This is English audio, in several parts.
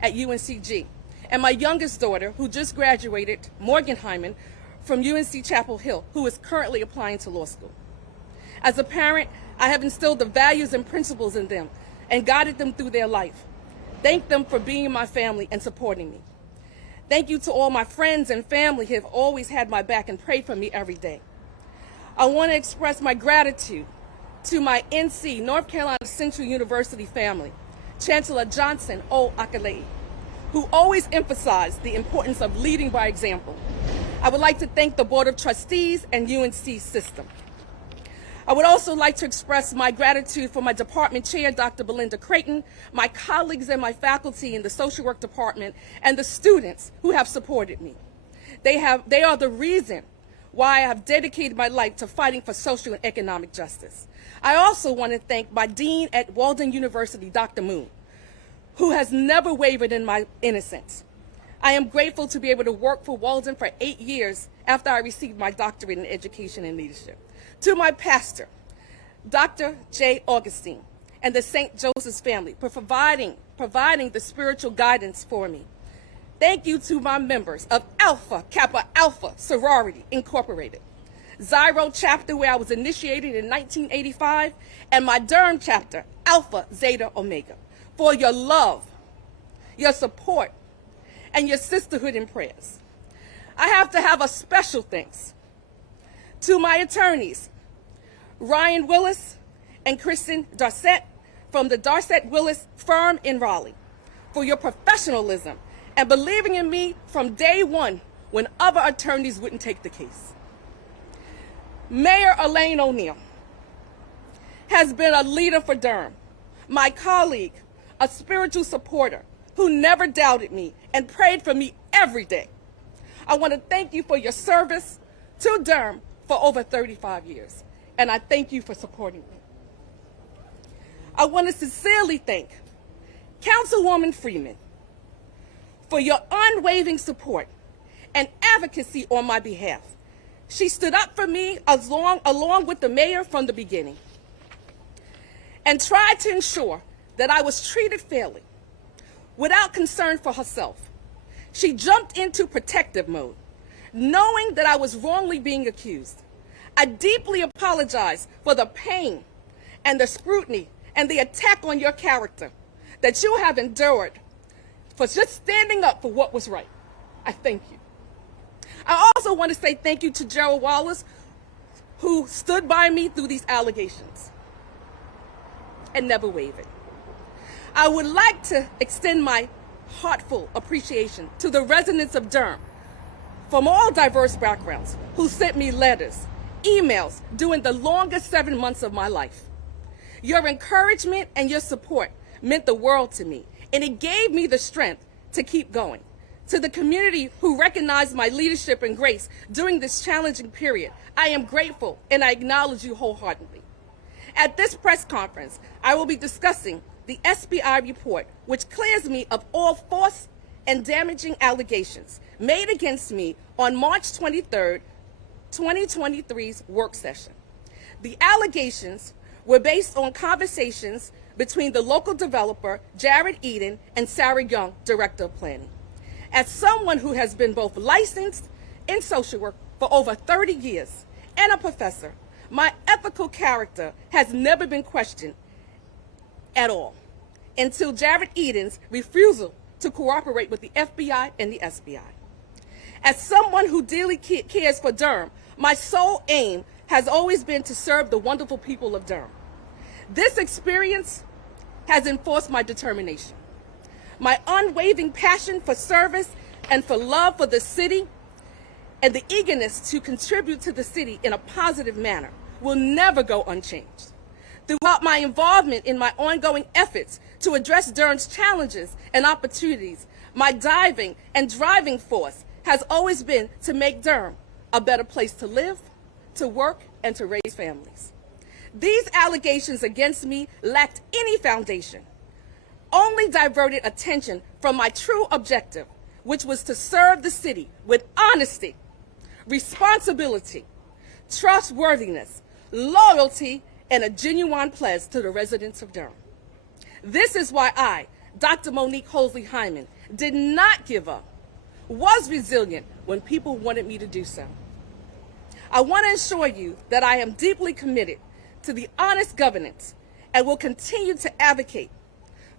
at UNCG, and my youngest daughter, who just graduated, Morgan Hyman, from UNC Chapel Hill, who is currently applying to law school. As a parent, I have instilled the values and principles in them and guided them through their life. Thank them for being my family and supporting me. Thank you to all my friends and family who have always had my back and prayed for me every day. I want to express my gratitude to my NC, North Carolina Central University family, Chancellor Johnson O. Akalei, who always emphasized the importance of leading by example. I would like to thank the Board of Trustees and UNC system. I would also like to express my gratitude for my department chair, Dr. Belinda Creighton, my colleagues and my faculty in the social work department, and the students who have supported me. They are the reason why I have dedicated my life to fighting for social and economic justice. I also want to thank my dean at Walden University, Dr. Moon, who has never wavered in my innocence. I am grateful to be able to work for Walden for 8 years after I received my doctorate in education and leadership. To my pastor, Dr. J. Augustine, and the St. Joseph's family for providing the spiritual guidance for me. Thank you to my members of Alpha Kappa Alpha Sorority Incorporated, Zyro chapter, where I was initiated in 1985, and my Durham chapter, Alpha Zeta Omega, for your love, your support, and your sisterhood in prayers. I have to have a special thanks to my attorneys, Ryan Willis and Kristen Darcet from the Darcet Willis firm in Raleigh, for your professionalism and believing in me from day one when other attorneys wouldn't take the case. Mayor Elaine O'Neal has been a leader for Durham, my colleague, a spiritual supporter who never doubted me and prayed for me every day. I want to thank you for your service to Durham for over 35 years, and I thank you for supporting me. I want to sincerely thank Councilwoman Freeman for your unwavering support and advocacy on my behalf. She stood up for me along with the mayor from the beginning and tried to ensure that I was treated fairly without concern for herself. She jumped into protective mode, knowing that I was wrongly being accused. I deeply apologize for the pain and the scrutiny and the attack on your character that you have endured for just standing up for what was right. I thank you. I also want to say thank you to Gerald Wallace, who stood by me through these allegations and never wavered. I would like to extend my heartfelt appreciation to the residents of Durham from all diverse backgrounds who sent me letters, emails during the longest 7 months of my life. Your encouragement and your support meant the world to me, and it gave me the strength to keep going. To the community who recognized my leadership and grace during this challenging period, I am grateful and I acknowledge you wholeheartedly. At this press conference, I will be discussing the SBI report, which clears me of all false and damaging allegations made against me on March 23rd, 2023's work session. The allegations were based on conversations between the local developer, Jared Eden, and Sarah Young, Director of Planning. As someone who has been both licensed in social work for over 30 years and a professor, my ethical character has never been questioned at all until Jared Eden's refusal to cooperate with the FBI and the SBI. As someone who dearly cares for Durham, my sole aim has always been to serve the wonderful people of Durham. This experience has enforced my determination. My unwavering passion for service and for love for the city and the eagerness to contribute to the city in a positive manner will never go unchanged. Throughout my involvement in my ongoing efforts to address Durham's challenges and opportunities, my diving and driving force has always been to make Durham a better place to live, to work, and to raise families. These allegations against me lacked any foundation, only diverted attention from my true objective, which was to serve the city with honesty, responsibility, trustworthiness, loyalty, and a genuine pledge to the residents of Durham. This is why I, Dr. Monique Holsey-Hyman, did not give up, was resilient when people wanted me to do so. I want to assure you that I am deeply committed to the honest governance and will continue to advocate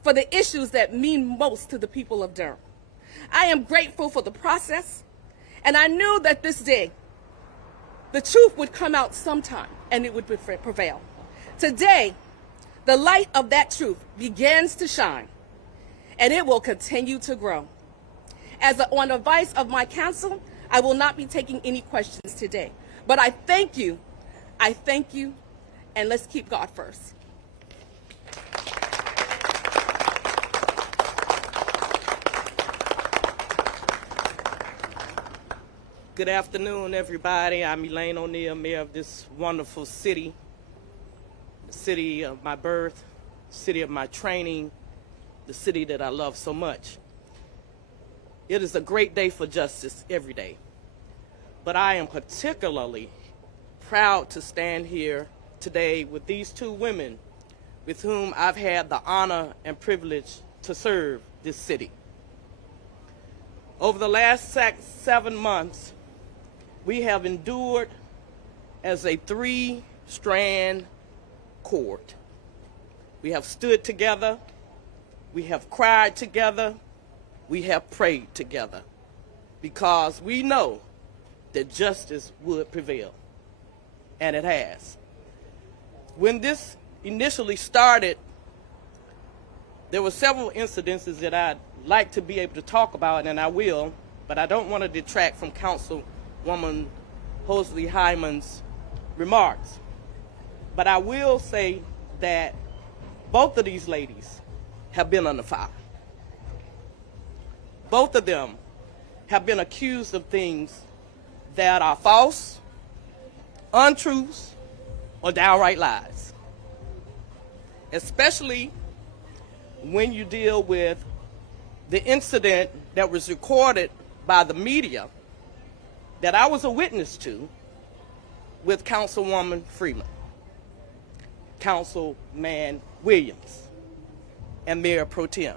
for the issues that mean most to the people of Durham. I am grateful for the process, and I knew that this day the truth would come out sometime and it would prevail. Today, the light of that truth begins to shine, and it will continue to grow. On advice of my counsel, I will not be taking any questions today. But I thank you, and let's keep God first. Good afternoon, everybody. I'm Elaine O'Neal, mayor of this wonderful city, the city of my birth, city of my training, the city that I love so much. It is a great day for justice every day, but I am particularly proud to stand here today with these two women with whom I've had the honor and privilege to serve this city. Over the last 7 months, we have endured as a three-strand cord. We have stood together, we have cried together, we have prayed together, because we know that justice would prevail, and it has. When this initially started, there were several incidences that I'd like to be able to talk about, and I will, but I don't want to detract from Councilwoman Holsey-Hyman's remarks. But I will say that both of these ladies have been under fire. Both of them have been accused of things that are false, untruths, or downright lies. Especially when you deal with the incident that was recorded by the media that I was a witness to with Councilwoman Freeman, Councilman Williams, and Mayor Pro Tem.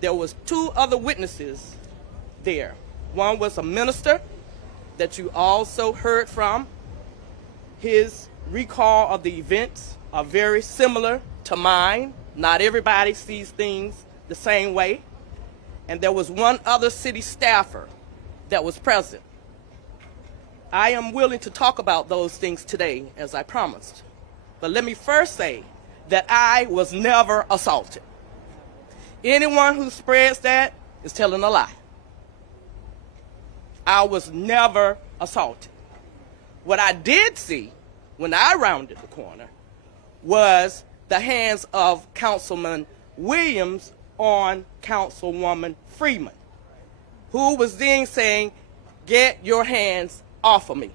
There was 2 other witnesses there. One was a minister that you also heard from. His recall of the events are very similar to mine. Not everybody sees things the same way. And there was one other city staffer that was present. I am willing to talk about those things today, as I promised. But let me first say that I was never assaulted. Anyone who spreads that is telling a lie. I was never assaulted. What I did see when I rounded the corner was the hands of Councilman Williams on Councilwoman Freeman, who was then saying, "Get your hands off of me."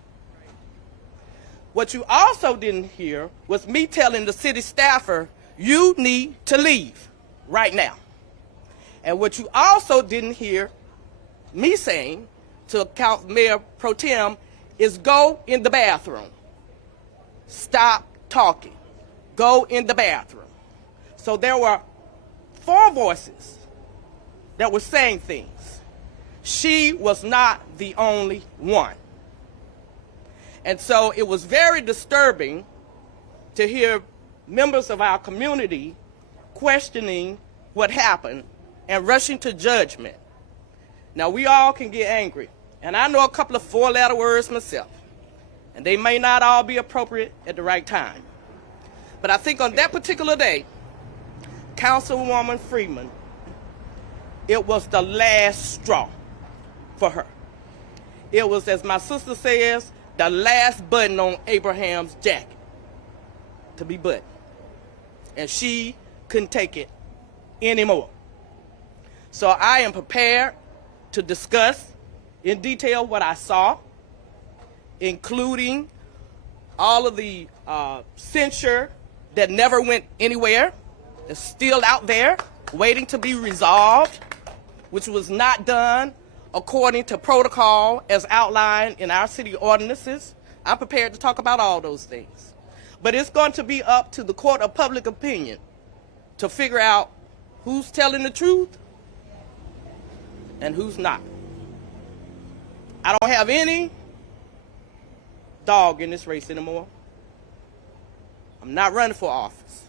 What you also didn't hear was me telling the city staffer, "You need to leave right now." And what you also didn't hear me saying to Mayor Pro Tem is, "Go in the bathroom. Stop talking. Go in the bathroom." So there were 4 voices that were saying things. She was not the only one. And so it was very disturbing to hear members of our community questioning what happened and rushing to judgment. Now, we all can get angry, and I know a couple of 4-letter words myself, and they may not all be appropriate at the right time. But I think on that particular day, Councilwoman Freeman, it was the last straw for her. It was, as my sister says, the last button on Abraham's jacket to be buttoned. And she couldn't take it anymore. So I am prepared to discuss in detail what I saw, including all of the censure that never went anywhere. It's still out there waiting to be resolved, which was not done according to protocol as outlined in our city ordinances. I'm prepared to talk about all those things. But it's going to be up to the court of public opinion to figure out who's telling the truth and who's not. I don't have any dog in this race anymore. I'm not running for office.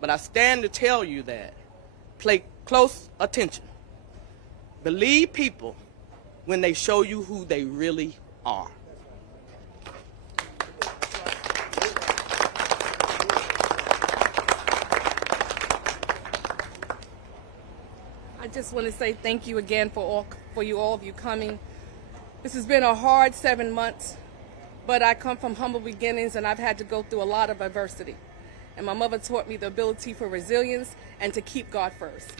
But I stand to tell you that. Pay close attention. Believe people when they show you who they really are. I just want to say thank you again for all of you coming. This has been a hard 7 months, but I come from humble beginnings and I've had to go through a lot of adversity. And my mother taught me the ability for resilience and to keep God first.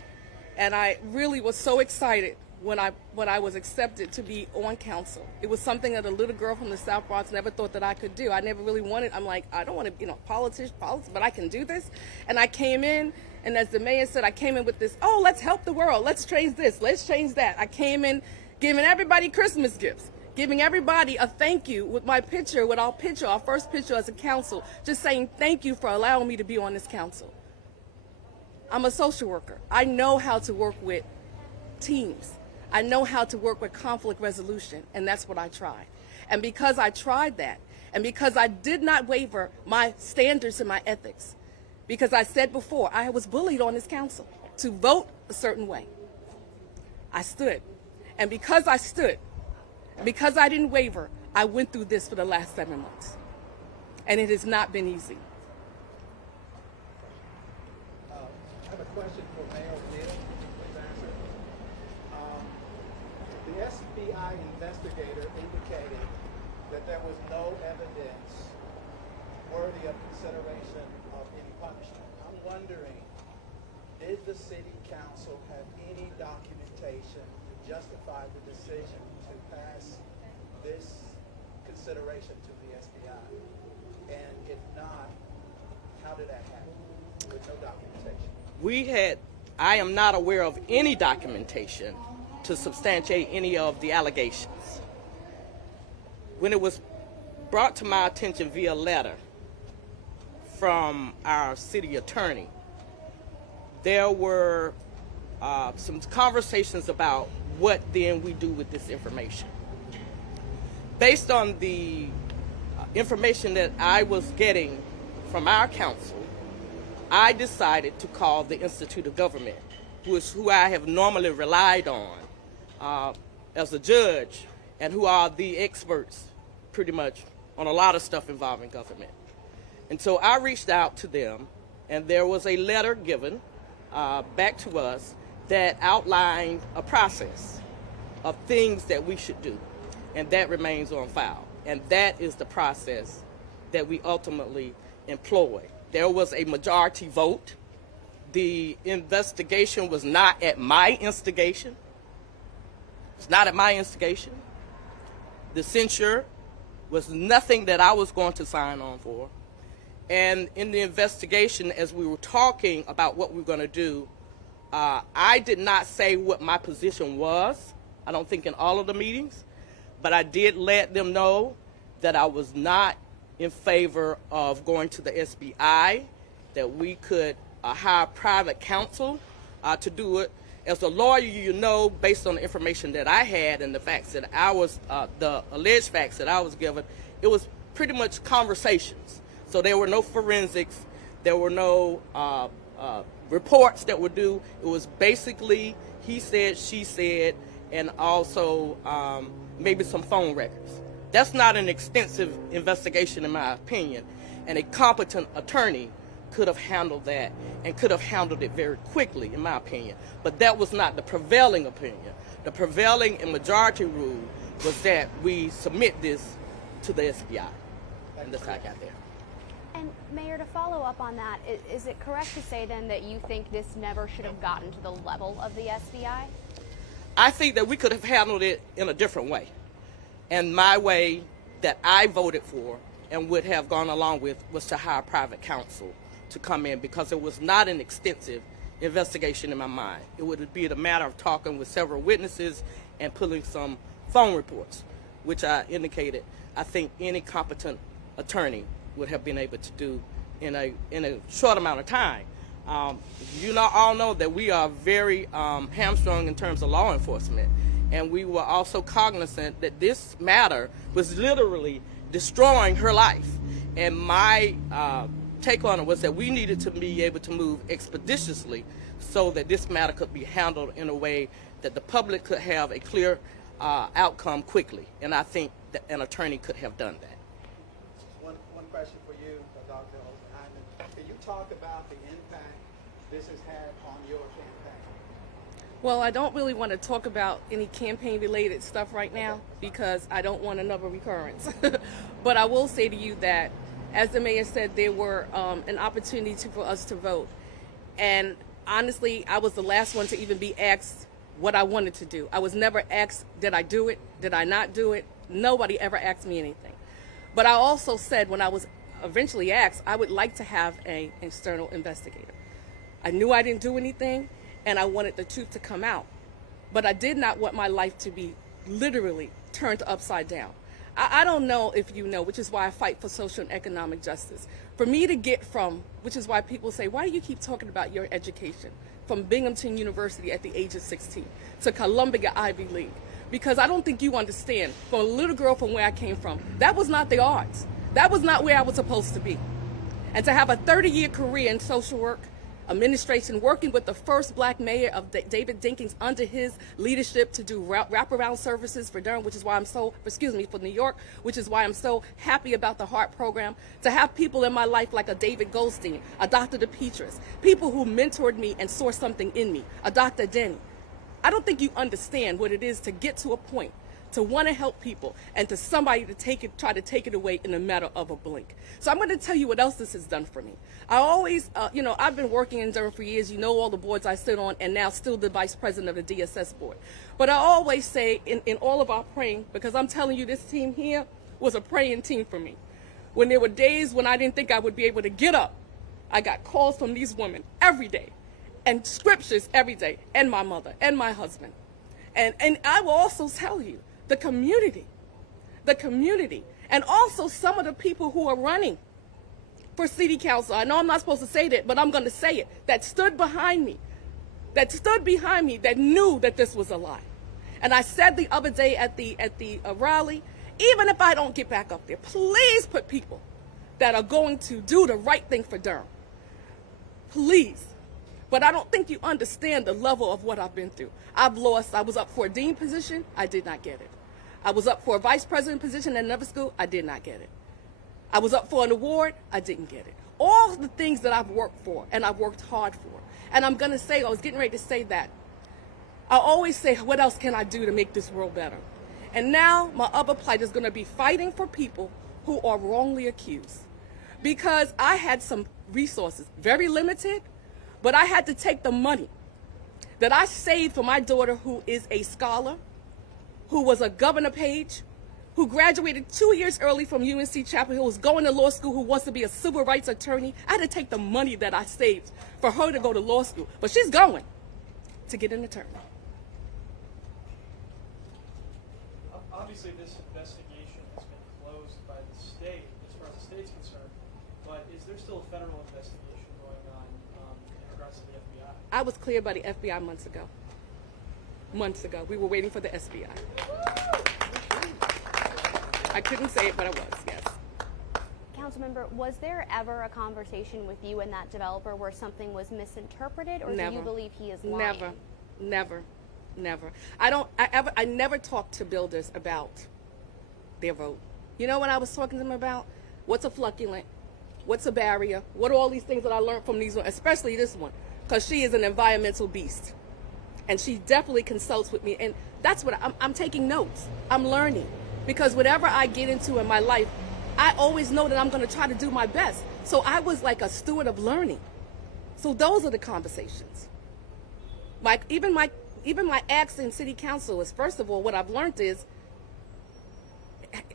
And I really was so excited when I was accepted to be on council. It was something that a little girl from the South Bronx never thought that I could do. I never really wanted, I'm like, I don't want to, politics, but I can do this. And I came in, and as the mayor said, I came in with this, oh, let's help the world. Let's change this. Let's change that. I came in giving everybody Christmas gifts, giving everybody a thank you with my picture, with our picture, our first picture as a council, just saying thank you for allowing me to be on this council. I'm a social worker. I know how to work with teams. I know how to work with conflict resolution, and that's what I tried. And because I tried that, and because I did not waver my standards and my ethics, because I said before, I was bullied on this council to vote a certain way. I stood. And because I stood, because I didn't waver, I went through this for the last 7 months. And it has not been easy. I have a question for Mayor O'Neal. Please answer. The SBI investigator indicated that there was no evidence worthy of consideration of any punishment. I'm wondering, did the city council have any documentation to justify the decision to pass this consideration to the SBI? And if not, how did that happen with no documentation? I am not aware of any documentation to substantiate any of the allegations. When it was brought to my attention via letter from our city attorney, there were some conversations about what then we do with this information. Based on the information that I was getting from our council, I decided to call the Institute of Government, who I have normally relied on as a judge and who are the experts pretty much on a lot of stuff involving government. And so I reached out to them, and there was a letter given back to us that outlined a process of things that we should do, and that remains on file. And that is the process that we ultimately employ. There was a majority vote. The investigation was not at my instigation. It's not at my instigation. The censure was nothing that I was going to sign on for. And in the investigation, as we were talking about what we were going to do, I did not say what my position was, I don't think in all of the meetings, but I did let them know that I was not in favor of going to the SBI, that we could hire private counsel to do it. As a lawyer, you know, based on the information that I had and the facts that I was, the alleged facts that I was given, it was pretty much conversations. So there were no forensics, there were no reports that were due. It was basically he said, she said, and also maybe some phone records. That's not an extensive investigation in my opinion, and a competent attorney could have handled that and could have handled it very quickly in my opinion. But that was not the prevailing opinion. The prevailing and majority rule was that we submit this to the SBI, and that's how I got there. And Mayor, to follow up on that, is it correct to say then that you think this never should have gotten to the level of the SBI? I think that we could have handled it in a different way. And my way that I voted for and would have gone along with was to hire private counsel to come in, because it was not an extensive investigation in my mind. It would be a matter of talking with several witnesses and pulling some phone reports, which I indicated I think any competent attorney would have been able to do in a short amount of time. You all know that we are very hamstrung in terms of law enforcement, and we were also cognizant that this matter was literally destroying her life. And my take on it was that we needed to be able to move expeditiously so that this matter could be handled in a way that the public could have a clear outcome quickly. And I think that an attorney could have done that. One question for you, Dr. Holsey-Hyman. Can you talk about the impact this has had on your campaign? Well, I don't really want to talk about any campaign-related stuff right now because I don't want another recurrence. But I will say to you that, as the mayor said, there were an opportunity for us to vote. And honestly, I was the last one to even be asked what I wanted to do. I was never asked, did I do it? Did I not do it? Nobody ever asked me anything. But I also said when I was eventually asked, I would like to have an external investigator. I knew I didn't do anything, and I wanted the truth to come out. But I did not want my life to be literally turned upside down. I don't know if you know, which is why I fight for social and economic justice. For me to get from, which is why people say, why do you keep talking about your education? From Binghamton University at the age of 16 to Columbia Ivy League. Because I don't think you understand, for a little girl from where I came from, that was not the arts. That was not where I was supposed to be. And to have a 30-year career in social work, administration, working with the first black mayor of David Dinkins under his leadership to do wraparound services for Durham, which is why I'm so, for New York, which is why I'm so happy about the HEART program. To have people in my life like a David Goldstein, a Dr. DePetris, people who mentored me and saw something in me, a Dr. Denny. I don't think you understand what it is to get to a point to want to help people and to somebody to try to take it away in a matter of a blink. So I'm going to tell you what else this has done for me. I always, I've been working in Durham for years. You know all the boards I sit on, and now still the vice president of the DSS board. But I always say in all of our praying, because I'm telling you this team here was a praying team for me. When there were days when I didn't think I would be able to get up, I got calls from these women every day and scriptures every day, and my mother and my husband. And I will also tell you, the community, and also some of the people who are running for city council. I know I'm not supposed to say that, but I'm going to say it, that stood behind me, that knew that this was a lie. And I said the other day at the rally, even if I don't get back up there, please put people that are going to do the right thing for Durham. Please. But I don't think you understand the level of what I've been through. I was up for a dean position, I did not get it. I was up for a vice president position at another school, I did not get it. I was up for an award, I didn't get it. All the things that I've worked for and I've worked hard for. And I'm gonna say, I was getting ready to say that. I always say, what else can I do to make this world better? And now my other plight is gonna be fighting for people who are wrongly accused. Because I had some resources, very limited, but I had to take the money that I saved for my daughter, who is a scholar, who was a Governor Page, who graduated 2 years early from UNC Chapel Hill, who's going to law school, who wants to be a civil rights attorney. I had to take the money that I saved for her to go to law school. But she's going to get an attorney. Obviously, this investigation has been closed by the state, as far as the state's concerned. But is there still a federal investigation going on in regards to the FBI? I was cleared by the FBI months ago. Months ago. We were waiting for the SBI. I couldn't say it, but I was, yes. Councilmember, was there ever a conversation with you and that developer where something was misinterpreted, or Never. do you believe he is lying? Never. I never talked to builders about their vote. You know what I was talking to them about? What's a flocculent? What's a barrier? What are all these things that I learned from these, especially this one, because she is an environmental beast. And she definitely consults with me. And that's what I'm taking notes. I'm learning. Because whatever I get into in my life, I always know that I'm going to try to do my best. So I was like a steward of learning. So those are the conversations. Even my acts in city council is, first of all, what I've learned is,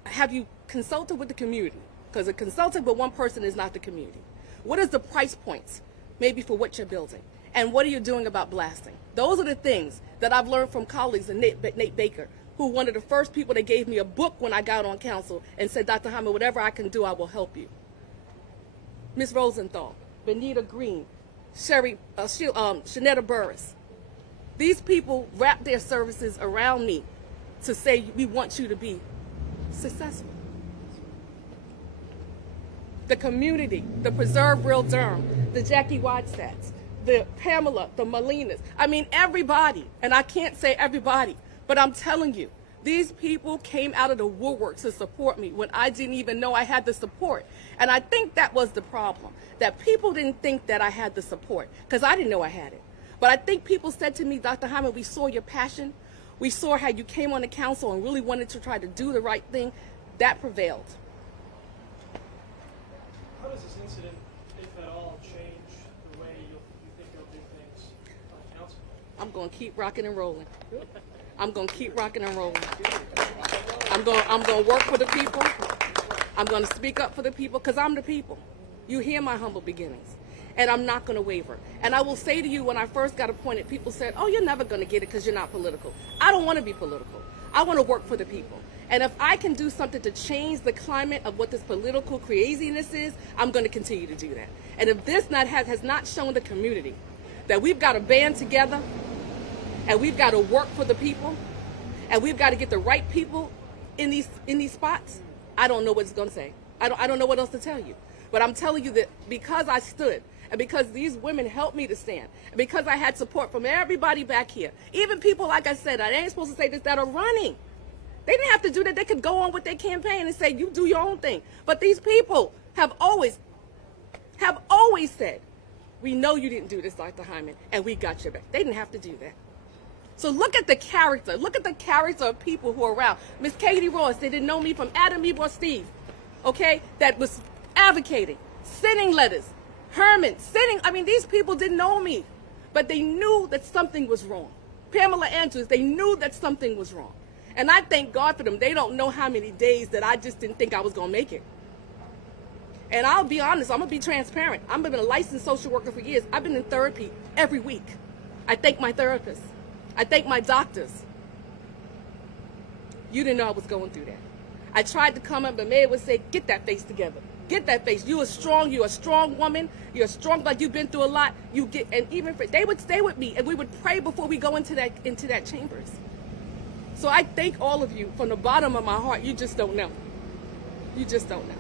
have you consulted with the community? Because a consultant with one person is not the community. What is the price points, maybe, for what you're building? And what are you doing about blasting? Those are the things that I've learned from colleagues, and Nate Baker, who one of the first people that gave me a book when I got on council and said, Dr. Hyman, whatever I can do, I will help you. Ms. Rosenthal, Benita Green, Shanetta Burris. These people wrap their services around me to say, we want you to be successful. The community, the Preserve Real Durham, the Jackie Wadstats, the Pamela, the Molinas. I mean, everybody, and I can't say everybody, but I'm telling you, these people came out of the woodwork to support me when I didn't even know I had the support. And I think that was the problem, that people didn't think that I had the support, because I didn't know I had it. But I think people said to me, Dr. Hyman, we saw your passion. We saw how you came on the council and really wanted to try to do the right thing. That prevailed. How does this incident, if at all, change the way you think you'll do things on council? I'm going to keep rocking and rolling. I'm going to keep rocking and rolling. I'm going to work for the people. I'm going to speak up for the people, because I'm the people. You hear my humble beginnings. And I'm not going to waver. And I will say to you, when I first got appointed, people said, oh, you're never going to get it because you're not political. I don't want to be political. I want to work for the people. And if I can do something to change the climate of what this political craziness is, I'm going to continue to do that. And if this has not shown the community that we've got to band together and we've got to work for the people and we've got to get the right people in these spots, I don't know what it's going to say. I don't know what else to tell you. But I'm telling you that because I stood, and because these women helped me to stand, and because I had support from everybody back here, even people, like I said, I ain't supposed to say this, that are running. They didn't have to do that. They could go on with their campaign and say, you do your own thing. But these people have always said, we know you didn't do this, Dr. Hyman, and we got your back. They didn't have to do that. So look at the character. Look at the character of people who are around. Miss Katie Ross, they didn't know me from Adam, Eve, or Steve, okay, that was advocating, sending letters. Herman, I mean, these people didn't know me, but they knew that something was wrong. Pamela Andrews, they knew that something was wrong. And I thank God for them. They don't know how many days that I just didn't think I was going to make it. And I'll be honest, I'm going to be transparent. I've been a licensed social worker for years. I've been in therapy every week. I thank my therapist. I thank my doctors. You didn't know I was going through that. I tried to come up, but Mayor would say, get that face together. Get that face. You're a strong woman. You're strong, like you've been through a lot. And even they would stay with me, and we would pray before we go into that chambers. So I thank all of you from the bottom of my heart. You just don't know. You just don't know.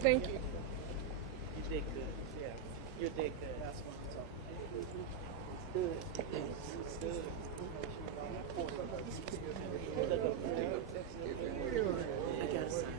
Thank you. You did good. Yeah, you did good. That's what I'm talking about. Good. I gotta sign.